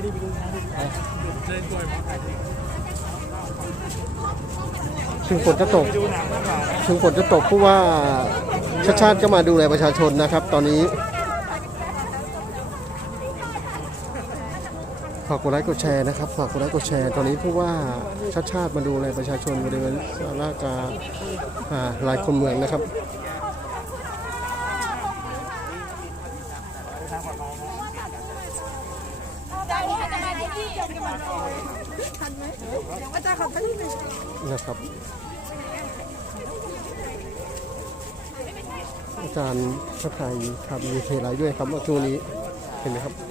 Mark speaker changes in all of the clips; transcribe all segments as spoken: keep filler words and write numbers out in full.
Speaker 1: ถึงฝนจะตกถึงฝนจะตกผู้ว่าชาติชาติก็มาดูแลประชาชนนะครับตอนนี้ฝากกดไลค์กดแชร์นะครับฝากกดไลค์กดแชร์ตอนนี้ผู้ว่าชาติชาติมาดูแลประชาชนบริเวณศาลากาลายคนเมืองนะครับนะครับอาจารย์พระไทยครับมีเทไลท์ด้วยครับเมื่อช่วงนี้เห็นไหมครับ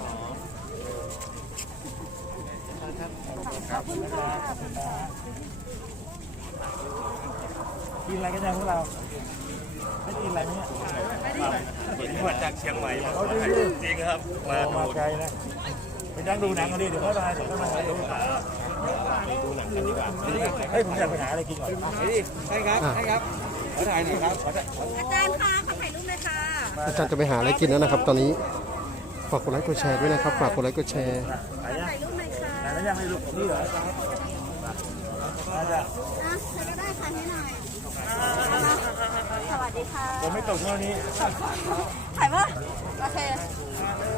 Speaker 2: กินอะไรกันยังพวกเราไม่กินอะไรเนี่ยเห็นมาจากเชียงใหม่จริงครับมามาไกลนะไปนั่งดูหนังกันดิเดี๋ยวเขามาเดี๋ยวเขามาดูดูหนังกันดีกว่าเฮ้ยผมอยากไปหาอะไรกินก่อนไปดิใช่ครับใช่ครับขอถ่ายหน่อยครับอาจารย์ค่ะขอถ่ายรูปเลยค่ะ
Speaker 1: อาจารย์จะไปหาอะไรกินแล้วนะครับตอนนี้ฝากกดไลค์กดแชร์ด้วยนะครับฝากกดไลค์กดแชร์
Speaker 2: ถ่ายรูปเลยค่ะแล้วยังไม่รู้นี่เหรออาจารย์
Speaker 3: นะใครก็ได้ค่ะให้หน่อยสวัสดีค่ะ
Speaker 2: ผมไม่ตกเท่านี้
Speaker 3: ถ่ายป่ะโอเค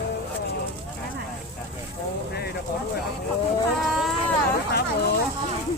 Speaker 2: โอเคเดี๋ยวขอด้วยครับ